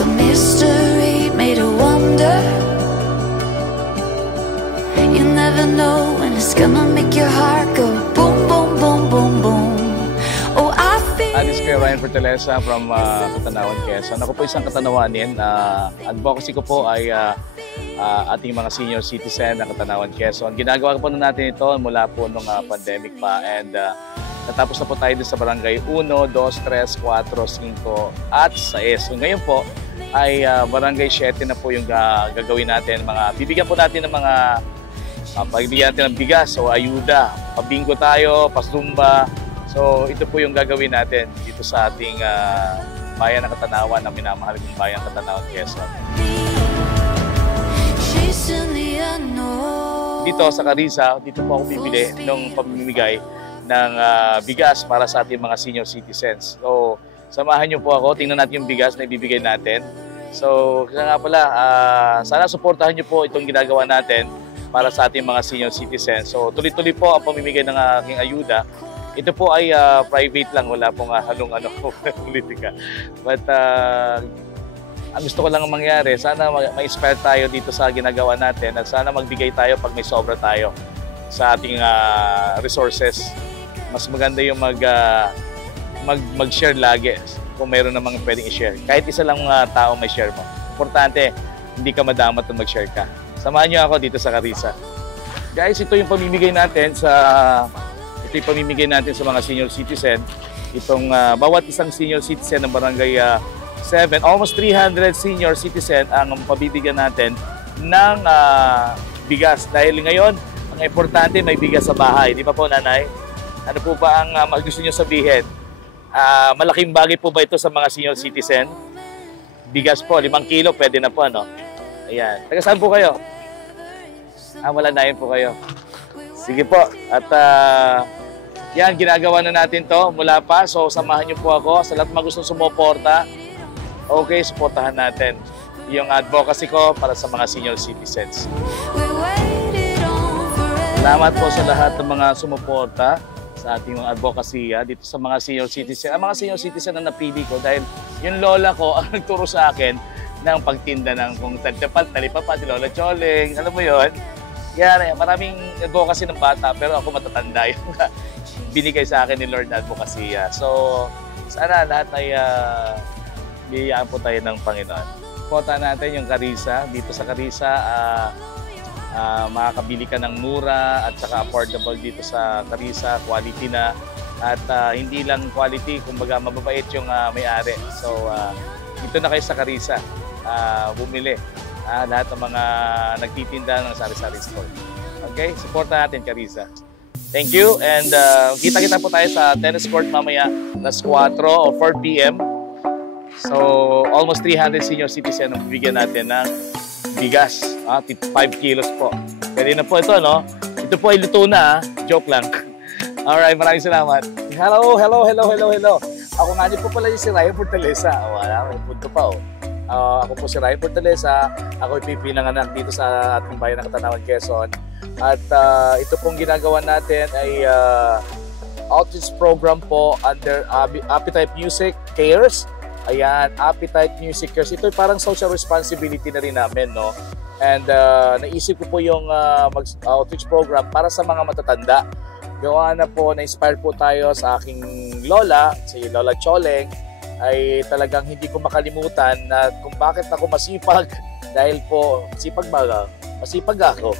a mystery, made a wonder. You never know when it's gonna make your heart go boom, boom, boom, boom, boom. Oh, I feel... This is Ryan Fortaleza from Katanawan, Quezon. Ako po isang Katanawanin. Advocacy ko po ay ating mga senior citizen ng Katanawan, Quezon. Ginagawa po na natin ito mula po nung pandemic pa, and natapos na po tayo din sa barangay 1, 2, 3, 4, 5 at 6. So ngayon po ay barangay 7 na po yung gagawin natin. Bibigyan po natin ng mga pagbigyan natin ng bigas o ayuda. Pabingo tayo, pasumba. So ito po yung gagawin natin dito sa ating bayan ng Katanawan, na minamahal kong bayan ng Katanawan, Quezon. Dito sa Carriza, dito po ako bibili ng pamimigay ng bigas para sa ating mga senior citizens. So samahan niyo po ako, tingnan natin yung bigas na ibibigay natin. So kaya nga pala, sana suportahan niyo po itong ginagawa natin para sa ating mga senior citizens. So tuloy-tuloy po ang pamimigay ng aking ayuda. Ito po ay private lang, wala pong halong politika. But ang gusto ko lang mangyari, sana ma-inspire tayo dito sa ginagawa natin, at sana magbigay tayo pag may sobra tayo sa ating resources. Mas maganda yung mag-share lagi kung mayroon namang pwedeng i-share. Kahit isa lang tao may share mo. Importante, hindi ka madamat na mag-share ka. Samahan niyo ako dito sa Carriza. Guys, ito yung pamimigay natin sa mga senior citizen. Itong bawat isang senior citizen ng barangay 7, almost 300 senior citizen ang pabibigyan natin ng bigas. Dahil ngayon, ang importante may bigas sa bahay. Di ba po, nanay? Ano po ba ang gusto niyo sabihin? Malaking bagay po ba ito sa mga senior citizen? Bigas po, 5 kilo, pwede na po, ano? Ayan. Taga saan po kayo? Malanayin po kayo. Sige po. At yan, ginagawa na natin to mula pa. So, samahan niyo po ako. Sa lahat mga gustong sumuporta, okay, suportahan natin yung advocacy ko para sa mga senior citizens. Salamat po sa lahat ng mga sumuporta sa ating mga advocacy dito sa mga senior citizen. Ang mga senior citizen na napili ko dahil yung lola ko ang nagturo sa akin ng pagtinda ng kung talipapat, Lola Choling, alam mo yun? Yan, maraming advocacy ng bata, pero ako matatanda yung binigay sa akin ni Lord na advocacy. So, sana lahat ay biyayaan po tayo ng Panginoon. Punta natin yung Carriza. Dito sa Carriza, makakabili ka ng mura at saka affordable dito sa Carriza, quality na. At hindi lang quality, kumbaga mababait yung may-ari. So, dito na kayo sa Carriza, bumili. Lahat ng mga nagtitinda ng sari-sari store. Okay? Supporta natin, Carriza. Thank you. And kita-kita po tayo sa tennis court mamaya alas 4 o 4 p.m. So, almost 300 senior citizen ang bibigyan natin ng bigas. 5 kilos po. Pwede na po ito, no? Ito po ay luto na, joke lang. Alright, maraming salamat. Hello. Ako nga po pala yung si Ryan Fortaleza. Wala, may punto pa, ako po si Ryan Fortaleza. Ako ay pinanganak dito sa ating bayan ng Katanawan, Quezon. At ito pong ginagawa natin ay outreach program po under Appetite Music Cares. Ayan, Appetite Music Cares. Ito ay parang social responsibility na rin namin, no? And naisip ko po yung outreach program para sa mga matatanda. Gawa na po, na-inspire po tayo sa aking lola, si Lola Choleng, ay talagang hindi ko makalimutan na kung bakit ako masipag. Dahil po, masipag ako.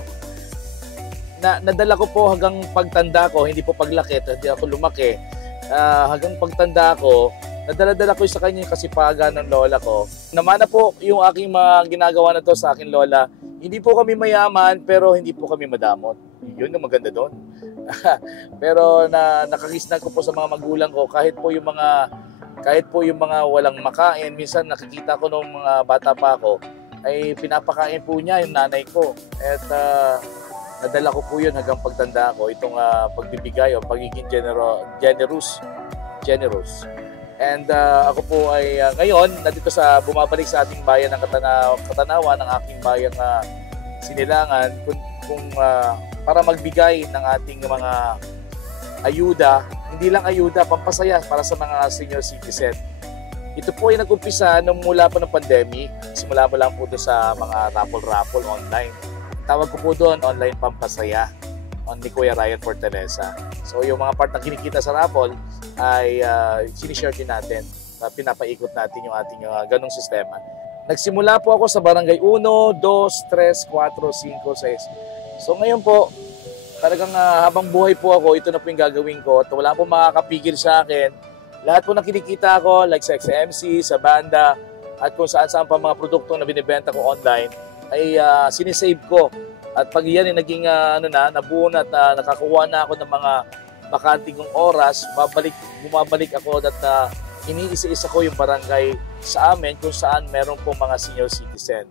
Nadala ko po hanggang pagtanda ko, hindi po paglaki, hindi ako lumaki. Hanggang pagtanda ko, nadala-dala ko sa kanya yung kasipagan ng lola ko. Namana po yung aking mga ginagawa na to sa aking lola. Hindi po kami mayaman, pero hindi po kami madamot. Yun ang maganda doon. Pero nakakisnan ko po sa mga magulang ko, kahit po yung mga walang makain, minsan nakikita ko nung mga bata pa ako, ay pinapakain po niya yung nanay ko. At nadala ko po yun hanggang pagtanda ko, itong pagbibigay o pagiging generous. And ako po ay ngayon, nandito bumabalik sa ating bayan ng Katanawan, ng aking bayang Sinilangan, para magbigay ng ating mga ayuda, hindi lang ayuda, pampasaya para sa mga senior citizen. Ito po ay nag-umpisa nung mula po ng pandemic. Simula mo lang po doon sa mga raffle-raffle online. Tawag ko po doon, online pampasaya ni Kuya Ryan Fortaleza. So yung mga part na kinikita sa raffle ay sinishare din natin. Pinapaikot natin yung ating ganong sistema. Nagsimula po ako sa barangay 1, 2, 3, 4, 5, 6. So ngayon po, talagang habang buhay po ako, ito na po yung gagawin ko at wala po makakapigil sa akin. Lahat po na kinikita ko, like sa XMC, sa banda, at kung saan-saan pa mga produkto na binibenta ko online, ay sinisave ko. At pag yan ay naging nabuo na at nakakuha na ako ng mga bakanting oras, bumabalik ako at iniisa-isa ko yung barangay sa amin kung saan meron po mga senior citizen.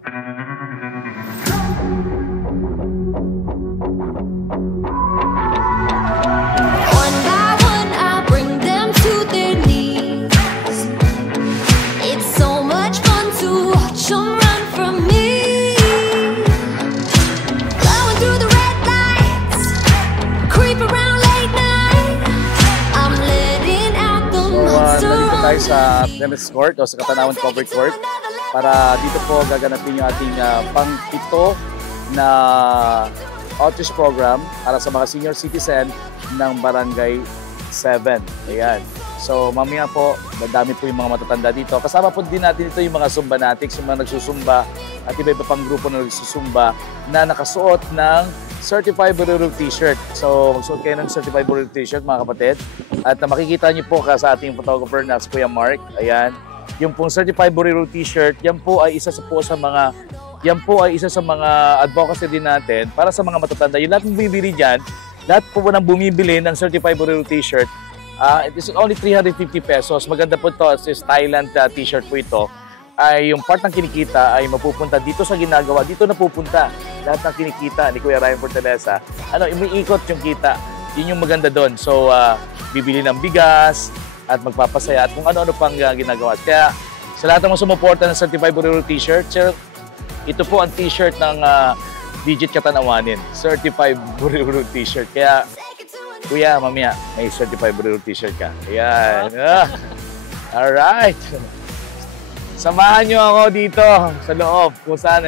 One by one, I bring them to their knees. It's so much fun to watch them run from me. Blowing through the red lights, creep around late night. I'm letting out the monster. Nandito tayo sa tennis court o sa Katanawan Covered Court para dito po gaganapin yung ating pang-ito na outreach program para sa mga senior citizen ng Barangay 7. Ayan. So mamaya po, madami po yung mga matatanda dito. Kasama po din natin ito yung mga Zumbanatics, yung mga nagsusumba at iba-iba pang grupo na nagsusumba na nakasuot ng Certified Bururu T-shirt. So magsuot kayo ng Certified Bururu T-shirt mga kapatid. At makikita niyo po sa ating photographer na si Kuya Mark. Ayan. Yung pong Certified Bururu T-shirt, yan po ay isa sa mga advocacy din natin para sa mga matatanda. Yung lahat ng bumibili dyan, lahat po ng bumibili ng Certified Bururu T-shirt, it is only 350 pesos. Maganda po ito, it's Thailand T-shirt po ito. Ay yung part ng kinikita ay mapupunta dito sa ginagawa, dito napupunta. Lahat ng kinikita ni Kuya Ryan Fortaleza, umiikot yung kita. Yun yung maganda doon. So, bibili ng bigas at magpapasaya at kung ano-ano pang ginagawa. Kaya sa lahat ng mga sumuporta ng Certified Bururu T-shirt, ito po ang t-shirt ng Digit Katanawanin. Certified Bururu T-shirt. Kaya, Kuya, mamaya, may Certified Bururu T-shirt ka. Ayan. Alright. Samahan nyo ako dito sa loob. Kung saan,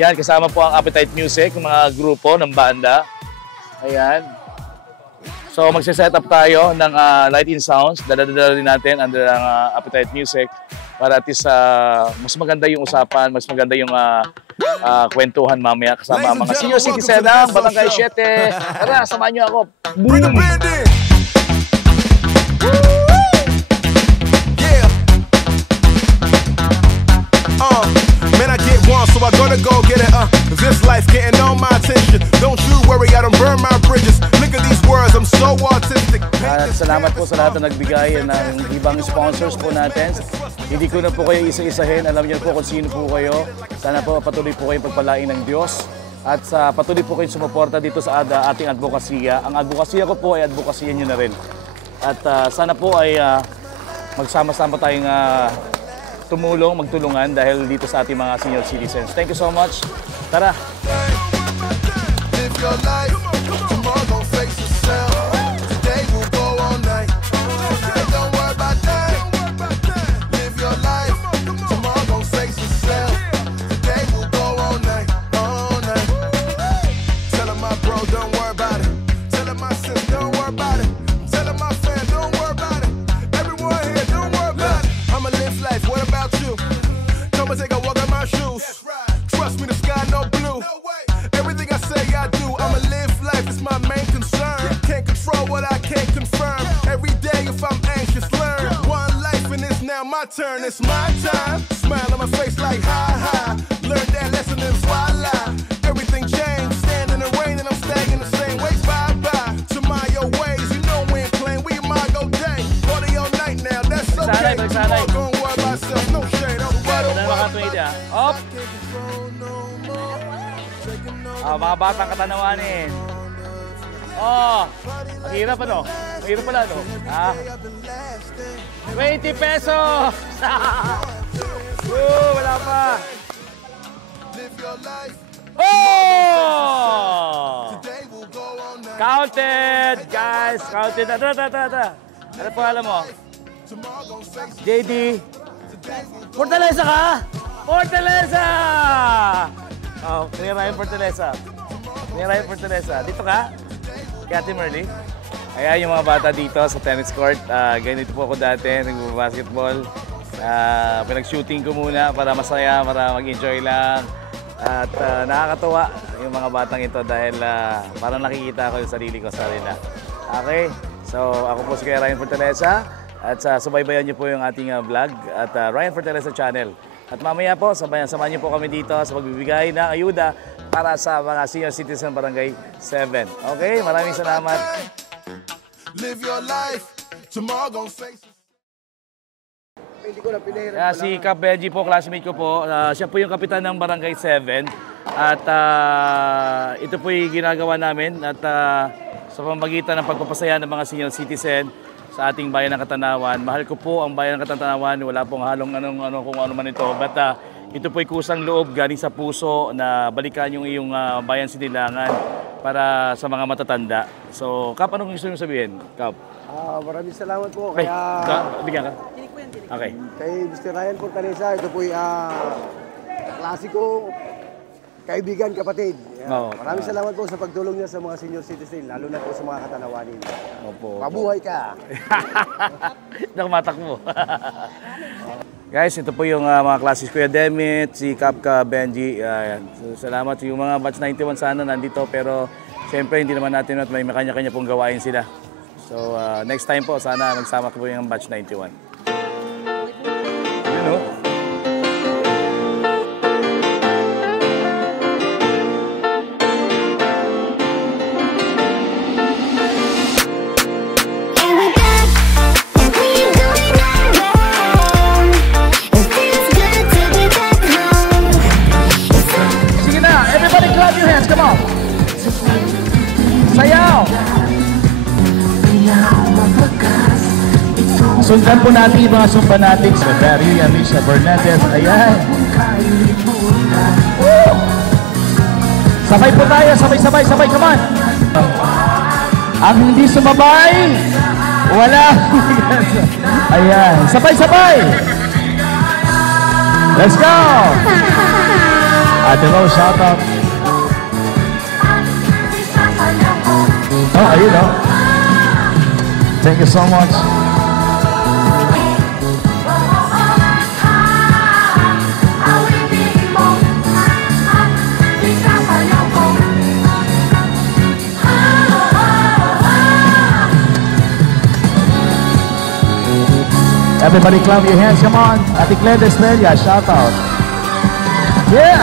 yan, kasama po ang Appetite Music, yung mga grupo ng banda. Ayan. So, magsiset up tayo ng light in sounds. Dala-dala din natin under ang Appetite Music para at least mas maganda yung usapan, mas maganda yung kwentuhan mamaya kasama ang mga senior citizen ng Barangay 7. Tara, samahan nyo ako. Boom! Man, I get one, so I gotta go get it. This life getting all my attention. Don't you worry, I don't burn my bridges. Look at these words, I'm so artistic. Salamat po sa lahat na nagbigay ng ibang sponsors po natin. Hindi ko na po kayo isa-isahin. Alam niyo po kung sino po kayo. Sana po patuloy po kayong pagpalain ng Diyos. At patuloy po kayong sumuporta dito sa ating advokasya. Ang advokasya ko po ay advokasya niyo na rin. At sana po ay magsama-sama tayong magtulungan dahil dito sa ating mga senior citizens. Thank you so much. Tara! Live your life, tomorrow gon' face yourself. Today will go all night. Don't worry about that. Live your life, tomorrow gon' face yourself. Today will go all night, all night. Tell my bro, don't worry about it. Tell my sis, don't worry about it. Tell my friend, don't worry about it. Everyone here, don't worry about it. I'ma live life, what about you? Come and take a walk in my shoes. Trust me, the sky no blue. Everything I say I do, I'ma live life, it's my main concern. Can't control what I can't confirm. Every day if I'm anxious, learn. One life and it's now my turn, it's my time. Smile on my face like ha. Learn that lesson and voila. Everything changed, standing in the rain and I'm staying in the same ways. Bye-bye to my your ways, you know we ain't playing, we might go day. Party all night now, that's okay. Tomorrow gon' worry about myself, no shade. Up! Mga batang Katanawanin. Ang hirap ano? Ang hirap pala no? 20 pesos! Wala pa! Counted! Guys! Counted! Ano po alam mo? JD, Fortaleza ka? Fortaleza! Oh, Kuya Ryan Fortaleza. Kuya Ryan Fortaleza. Dito ka? Kay Ate Merly? Ayan yung mga bata dito sa tennis court. Ganito po ako dati, nag-basketball. Pinag-shooting ko muna para masaya, para mag-enjoy lang. At nakakatuwa yung mga batang ito dahil parang nakikita ko yung sarili ko sa kanila. Okay, so ako po si Kuya Ryan Fortaleza at subaybayan niyo po yung ating vlog at Ryan Fortaleza Channel. At mamaya po, samahan niyo po kami dito sa pagbibigay ng ayuda para sa mga senior citizen Barangay 7. Okay, maraming salamat. Live your life, tomorrow gon' face. Si Cap Benji po, classmate ko po. Siya po yung kapitan ng Barangay 7. At ito po yung ginagawa namin. At sa pamamagitan ng pagpapasaya ng mga senior citizen sa ating bayan ng Katanawan. Mahal ko po ang bayan ng Katanawan. Wala pong halong kung ano man ito. But ito po ay kusang loob galing sa puso na balikan yung iyong bayan Sinilangan para sa mga matatanda. So, Cap, anong gusto nyo sabihin? Cap? Maraming salamat po. Okay, Kaya, bigyan ka? Okay. kay Mr. Ryan Fortaleza, ito po'y klasiko kaibigan, kapatid. Oo. Maraming salamat po sa pagtulong niya sa mga senior citizen, lalo na po sa mga Katanawanin. Opo. Mabuhay ka! Nakamatak mo. Guys, ito po yung mga classes Kuya Demit, si Kapka, Benji. So, salamat. Yung mga batch 91 sana nandito pero siyempre hindi naman natin at may kanya-kanya pong gawain sila. So next time po, sana magsama po yung batch 91. You know? And we're back, and we ain't going nowhere. It feels good to be back home. Sige na, everybody clap your hands, come on! Sayaw! Sundan po natin yung mga fanatics. Barry, Alicia Bernadette, ayan. Woo! Sabay po tayo, sabay, come on! Ang hindi sumabay, wala. Ayan, sabay! Let's go! Ate Rose, shout out. Oh, ayun oh. Thank you so much. Everybody clap your hands, come on. Ate Claire Estrella, shout out. Yeah!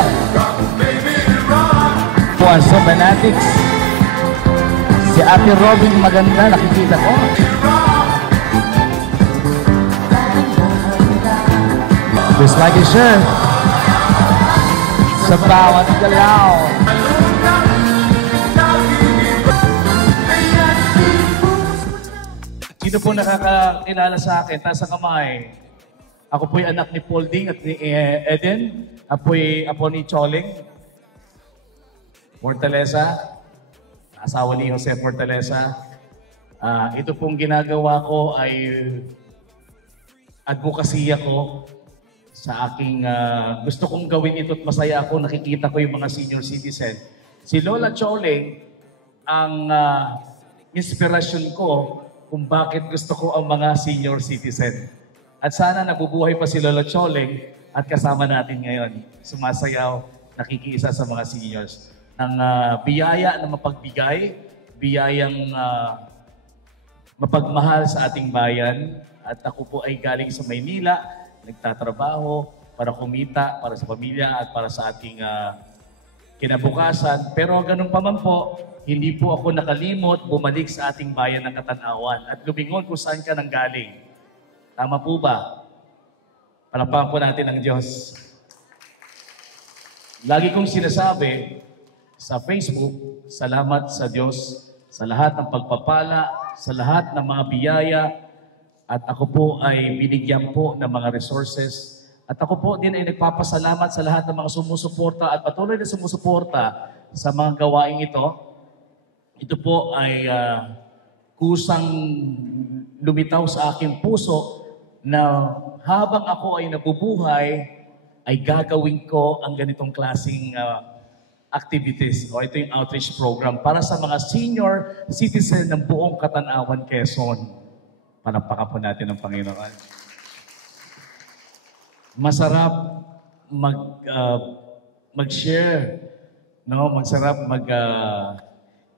Puan sa fanatics. Si Ate Robin maganda, nakikita ko. Just like a shirt. Sa bawat galaw. Sino po nakakilala sa akin? Taas ang kamay. Ako po'y anak ni Paul Ding at ni Eden. Apo ni Choling Fortaleza. Asawa ni Jose Fortaleza. Ito pong ginagawa ko ay advokasya ko sa aking gusto kong gawin ito at masaya ako. Nakikita ko yung mga senior citizen. Si Lola Choling ang inspirasyon ko kung bakit gusto ko ang mga senior citizen. At sana nabubuhay pa si Lola Choling at kasama natin ngayon. Sumasayaw, nakikiisa sa mga seniors. Ng biyaya na mapagbigay, biyayang mapagmahal sa ating bayan. At ako po ay galing sa Maynila, nagtatrabaho para kumita, para sa pamilya at para sa ating kinabukasan. Pero ganun pa man po, hindi po ako nakalimot bumalik sa ating bayan ng Katanawan at lumingon kung saan ka nanggaling. Tama po ba? Palapakan po natin ang Diyos. Lagi kong sinasabi sa Facebook, salamat sa Diyos sa lahat ng pagpapala, sa lahat ng mga biyaya, at ako po ay binigyan po ng mga resources. At ako po din ay nagpapasalamat sa lahat ng mga sumusuporta at patuloy na sumusuporta sa mga gawaing ito. Ito po ay kusang lumitaw sa aking puso na habang ako ay nabubuhay, ay gagawin ko ang ganitong klaseng activities. O ito yung outreach program para sa mga senior citizen ng buong Katanawan, Quezon. Panampakan po natin ang Panginoon. Masarap mag-share, no? Masarap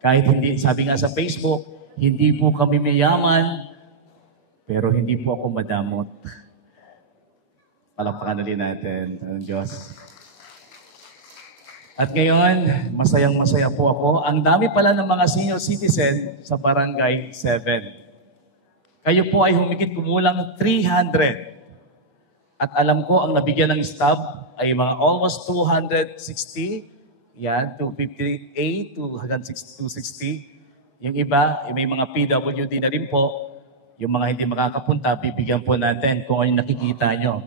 kahit hindi, sabi nga sa Facebook, hindi po kami mayaman, pero hindi po ako madamot. Palakpakan na din natin ang Diyos. At ngayon, masayang-masaya po ako. Ang dami pala ng mga senior citizen sa Barangay 7. Kayo po ay humigit kumulang 300. At alam ko, ang nabigyan ng staff ay mga almost 260. Yan, 258 to hanggang 260. Yung iba, may mga PWD na rin po. Yung mga hindi makakapunta, bibigyan po natin kung ano yung nakikita nyo.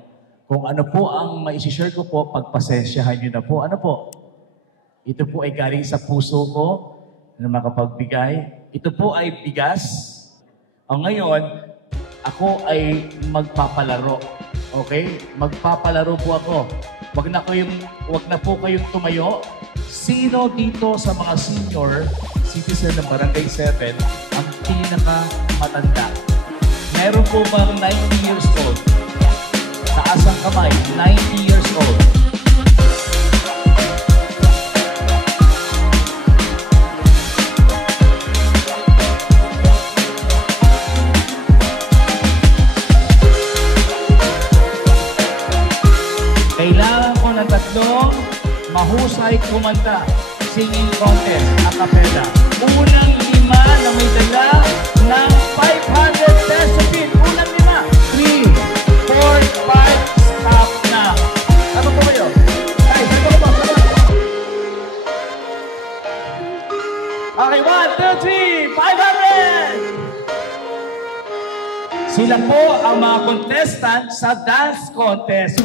Kung ano po ang maisishare ko po, pagpasensyahan nyo na po. Ano po? Ito po ay galing sa puso ko na makapagbigay. Ito po ay bigas. O ngayon, ako ay magpapalaro. Okay? Magpapalaro po ako. Wag na po kayong tumayo. Sino dito sa mga senior citizen ng Barangay 7 ang pinaka-matanda? Meron po bang 90 years old? Taas ang kamay, 90 years old. Kailangan ko ng tatlong mahusay kumanta. Singing contest, a cappella. Unang 5 na may dala ng 500 peso pin. Unang 5. 3, 4, 5, stop na. Ano po kayo? Ay, sino ba? Okay, 1, 2, 3, 500! Sila po ang mga contestant sa dance contest.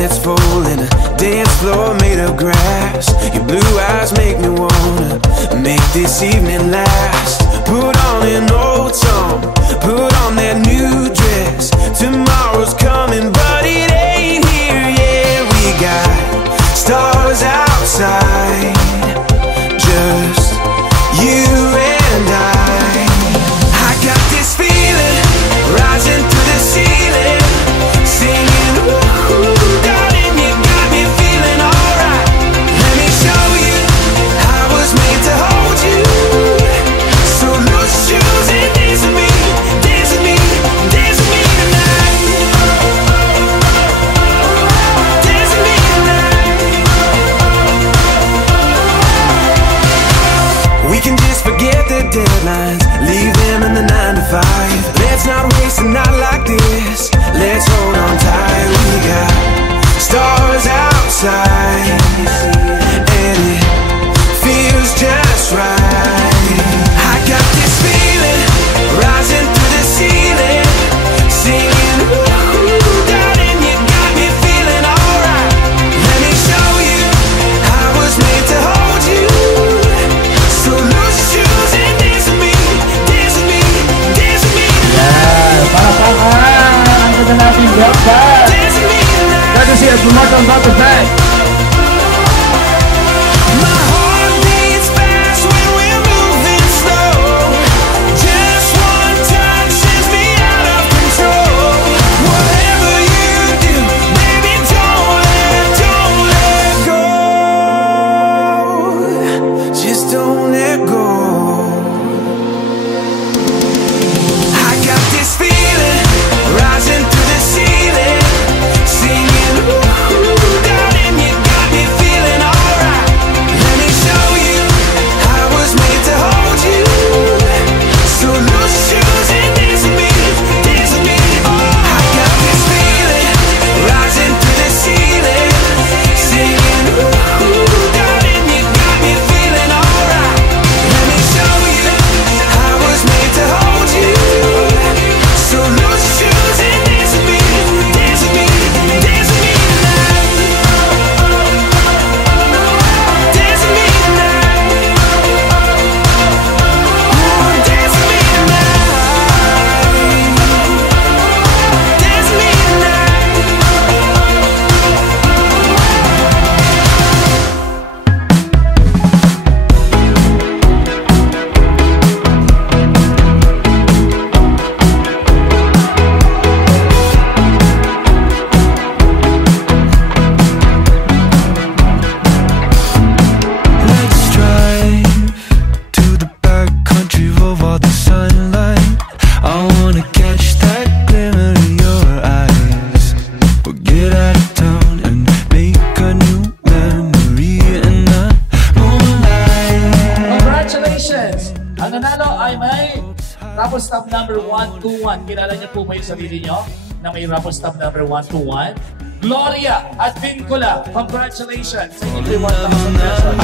That's full in a dance floor made of grass. Your blue eyes make me wanna make this evening last. Put on an old song, put on that new dress. Tomorrow's coming, but it ain't here yet. We got stars outside, just you and I got this feeling rising through the ceiling, singing ooh. Deadlines, leave them in the 9 to 5. Let's not waste a night like this. Let's hold on tight. We got stars outside, and it feels just right. I got this feeling rising through the ceiling, singing ooh, darling, you got me feeling alright. Let me show you I was made to hold you. So lose your shoes and dance with me, dance with me, dance with me tonight. Palakpakan! Ang ganda natin, welcome! Dance with me tonight. Glad to see us, Martin Butterfly. My heart beats fast when we're moving slow. Just one touch sends me out of control. Whatever you do, baby, don't let go. Just don't let go. I got this feeling rising through the ceiling, singing ooh, darling, you get out of town and make a new memory in the moonlight. Congratulations! Ang nanalo ay may raffle stop number 121. Kilala niyo po ba yung sarili niyo na may raffle stop number 121? Gloria at Vincula, congratulations! Sa inyo 1,000 pesos.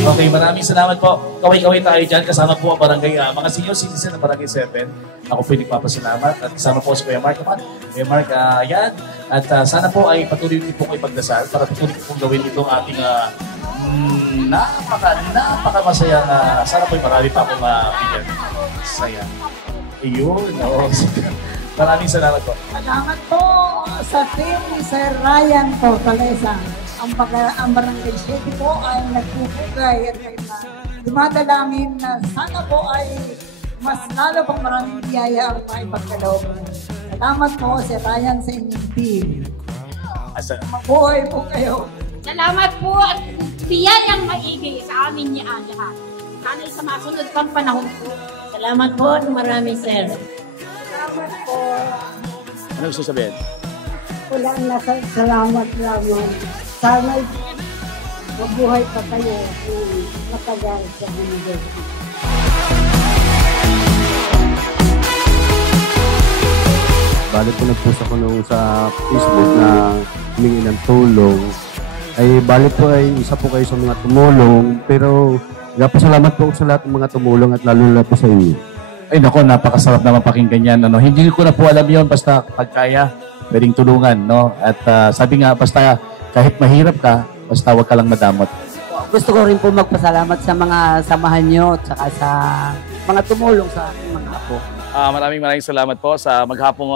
Okay, maraming salamat po. Kaway-kaway tayo dyan. Kasama po ang barangay, mga senior citizen ng Barangay 7. Ako po yung nagpapasalamat. At kasama po si Kuya Mark naman. Kuya Mark, yan. At sana po ay patuloy po kayo pagdasal para patuloy po gawin itong ating napaka-masaya na sana po marami pa akong bigyan. Saya. Ayun. Maraming salamat po. Salamat po sa team ni Sir Ryan Fortaleza. Ang Barangay City po ay nagpupugay at dumadalangin na sana po ay mas lalo pang maraming biyaya ang maipagkaloob. Salamat po Sir Ryan sa inyong team. Mabuhay po kayo. Salamat po at biyayang maigi sa amin ni lahat. Sana sa masunod pang panahon po. Salamat po, maraming sir. Salamat po. Ano gusto sabihin? Wala na salamat lamang. Sana mabuhay pa kayo ng matagal sa mundo. Balik po nag-post ako nung sa Facebook na humingi ng tulong. Ay balik po ay isa po kayo sa mga tumulong. Pero salamat po sa lahat ng mga tumulong at lalo na po sa inyo. Ay nako, napakasarap naman pakinggan yan. Ano? Hindi ko na po alam yon basta pagkaya, pwedeng tulungan. No? At sabi nga, basta kahit mahirap ka, basta wag ka lang madamot. Gusto ko rin po magpasalamat sa mga samahan nyo at saka sa mga tumulong sa aking mga apo. Maraming salamat po sa maghapong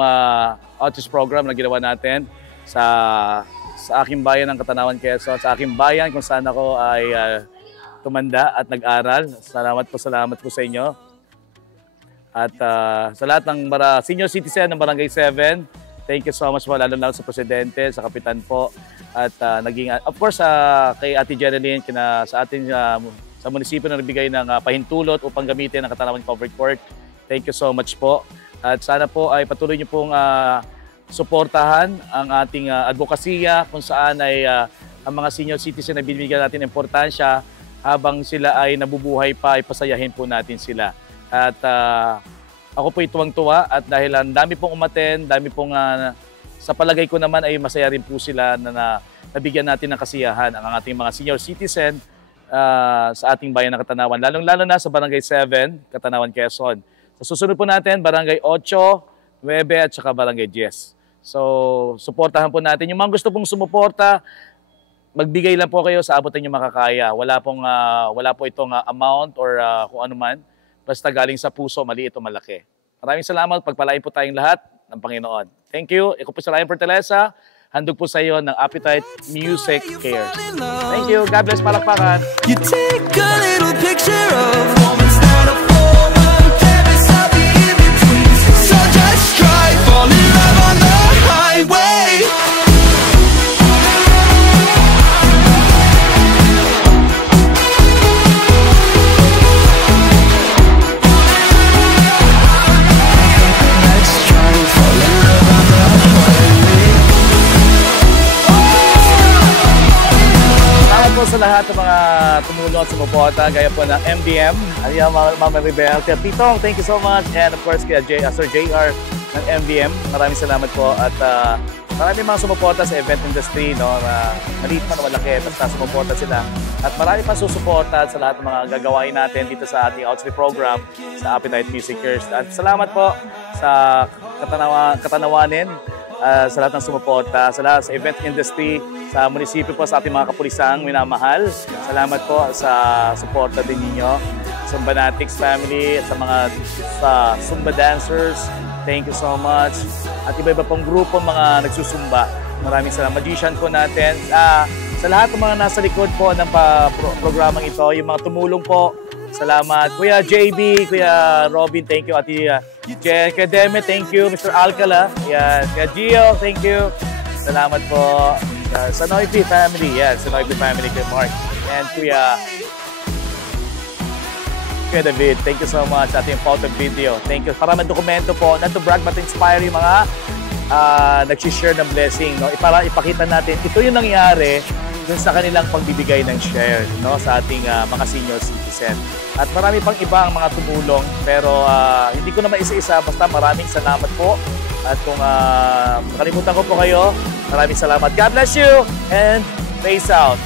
outreach program na ginawa natin sa aking bayan ng Katanawan, Quezon, sa aking bayan kung saan ako ay tumanda at nag-aral. Salamat po sa inyo. At sa lahat ng senior citizen ng Barangay 7, thank you so much po, lalo sa Presidente, sa Kapitan po. At naging, of course, kay Ate Jeneline, sa atin sa munisipyo na nagbigay ng pahintulot upang gamitin ang Katanawan Covered Court. Thank you so much po. At sana po ay patuloy niyo pong suportahan ang ating advokasya kung saan ay ang mga senior citizen na binibigyan natin importansya habang sila ay nabubuhay pa, ay pasayahin po natin sila. At ako po tuwang-tuwa at dahil ang dami pong umaten, dami pong sa palagay ko naman ay masaya rin po sila na nabigyan natin ng kasiyahan ang ating mga senior citizen sa ating bayan ng Katanawan, lalong-lalo na sa Barangay 7, Katanawan, Quezon. Sa susunod po natin, Barangay 8, 9 at saka Barangay 10. So, suportahan po natin. Yung mga gusto pong sumuporta, magbigay lang po kayo sa abot niyo makakaya. Wala po itong amount or kung ano man. Basta galing sa puso, maliit o malaki. Maraming salamat. Pagpalain po tayong lahat ng Panginoon. Thank you. Iko po si Ryan Fortaleza. Handog po sa iyo ng Appetite Music Cares. Thank you. God bless. Palakpakan. You take a little picture of moments that are forward, there is something in between. So just try, fall in love on the highway. Sa lahat ng mga tumulong at sumuporta, gaya po ng MDM, Aliya Mama Rebel, kaya Pitong, thank you so much, and of course kaya Sir JR ng MDM, maraming salamat po. At maraming mga sumuporta sa event industry, no, maliit man o malaki, basta sumuporta sila. At marami pa susuporta sa lahat ng mga gagawain natin dito sa ating outreach program sa Appetite Music Cares. At salamat po sa Katanawanin, sa lahat ng sumuporta, sa lahat sa event industry, sa munisipyo po, sa ating mga kapulisang minamahal. Salamat po sa suporta din ninyo. Sumbanatics family, sa mga Zumba dancers, thank you so much. At iba-iba pong grupo mga nagsusumba. Maraming salamat. Magician po natin. Sa lahat ng mga nasa likod po ng programang ito, yung mga tumulong po, salamat. Kuya JB, Kuya Robin, thank you. Ati Jen, Kuya Deme, thank you. Mr. Alcala, yan. Kuya Gio, thank you. Salamat po. Sa Noipi family, yan. Sa Noipi family, Kuya Mark. And Kuya David, thank you so much. Ating photo video. Thank you. Para mag-dokumento po, not to brag but inspire yung mga nag-share ng blessing, no? Para ipakita natin, ito yung nangyari dun sa kanilang pagbibigay ng share, no? Sa ating mga senior citizen. At marami pang iba ang mga tumulong, pero hindi ko na maisa-isa, basta maraming salamat po. At kung makalimutan ko po kayo, maraming salamat. God bless you and peace out.